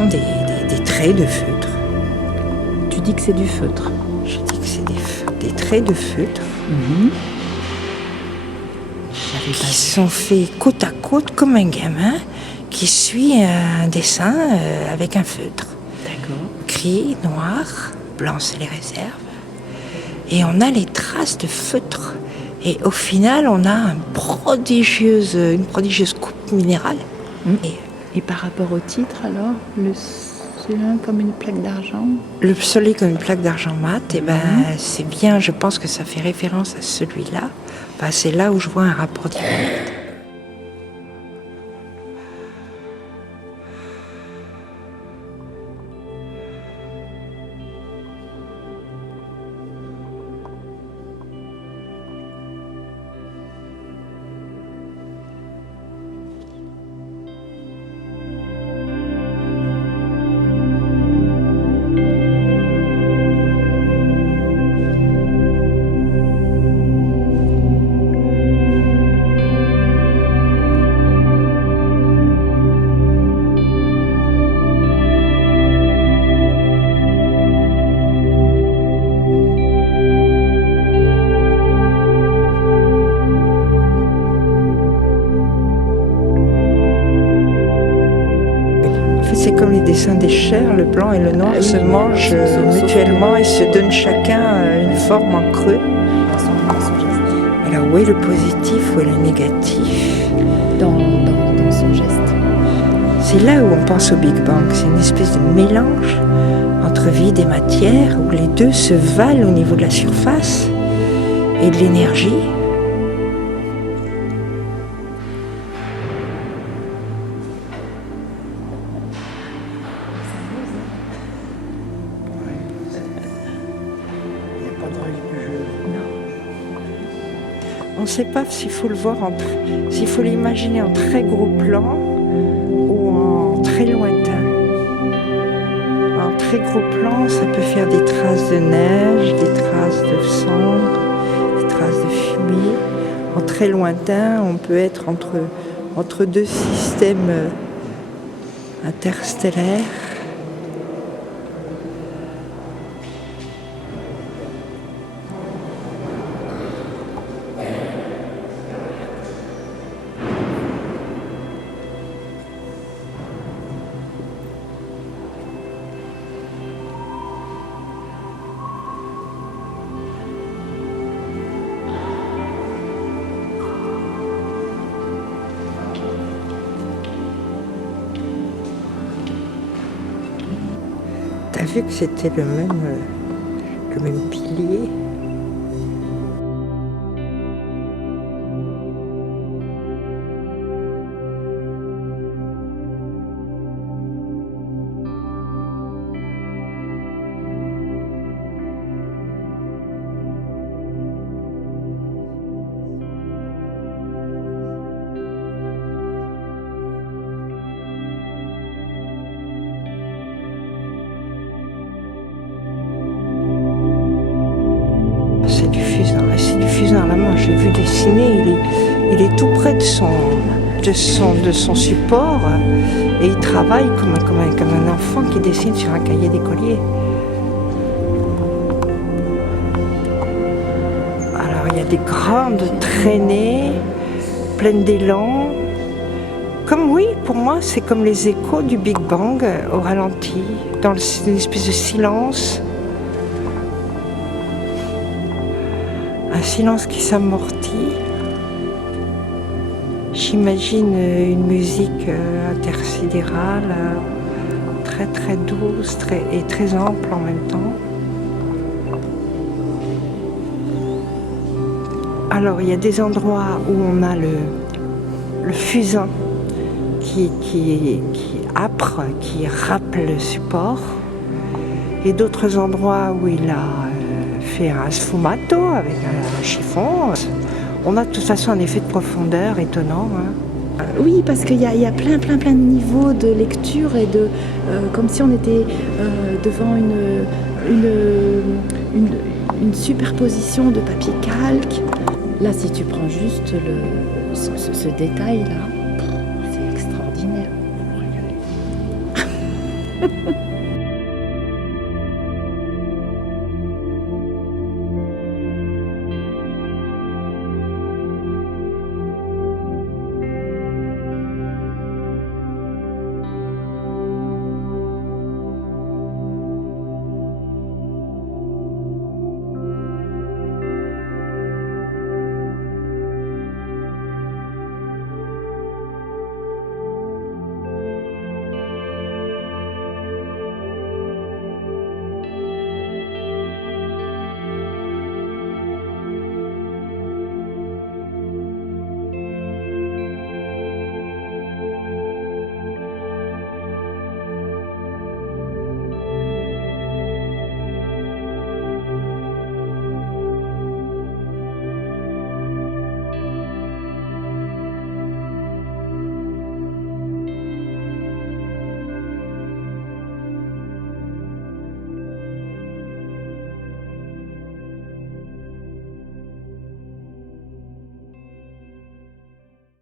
sont des traits de feutre. Tu dis que c'est du feutre. Je dis que c'est des traits de feutre qui sont faits côte à côte comme un gamin qui suit un dessin avec un feutre. D'accord. Gris, noir, blanc c'est les réserves. Et on a les traces de feutre. Et au final, on a une prodigieuse coupe minérale. Et par rapport au titre, alors, le soleil comme une plaque d'argent. Le soleil comme une plaque d'argent mat, c'est bien, je pense que ça fait référence à celui-là. C'est là où je vois un rapport direct. C'est comme les dessins des chairs, le blanc et le noir se mangent mutuellement et se donnent chacun une forme en creux. Alors où est le positif, où est le négatif dans son geste. C'est là où on pense au Big Bang, c'est une espèce de mélange entre vide et matière, où les deux se valent au niveau de la surface et de l'énergie. On ne sait pas s'il faut le voir s'il faut l'imaginer en très gros plan ou en très lointain. En très gros plan, ça peut faire des traces de neige, des traces de cendres, des traces de fumée. En très lointain, on peut être entre deux systèmes interstellaires. T'as vu que c'était le même pilier? C'est du fusain à la main. J'ai vu dessiner, il est tout près de son support et il travaille comme un enfant qui dessine sur un cahier d'écolier. Alors il y a des grandes traînées, pleines d'élan. Oui, pour moi, c'est comme les échos du Big Bang au ralenti, dans une espèce de silence. Un silence qui s'amortit. J'imagine une musique intersidérale, très très douce et très ample en même temps. Alors il y a des endroits où on a le fusain qui est âpre, qui râpe le support, et d'autres endroits où il a fait un sfumato avec un chiffon. On a de toute façon un effet de profondeur étonnant. Oui, parce qu'il y a plein de niveaux de lecture et comme si on était devant une superposition de papier calque. Là, si tu prends juste ce détail-là, c'est extraordinaire.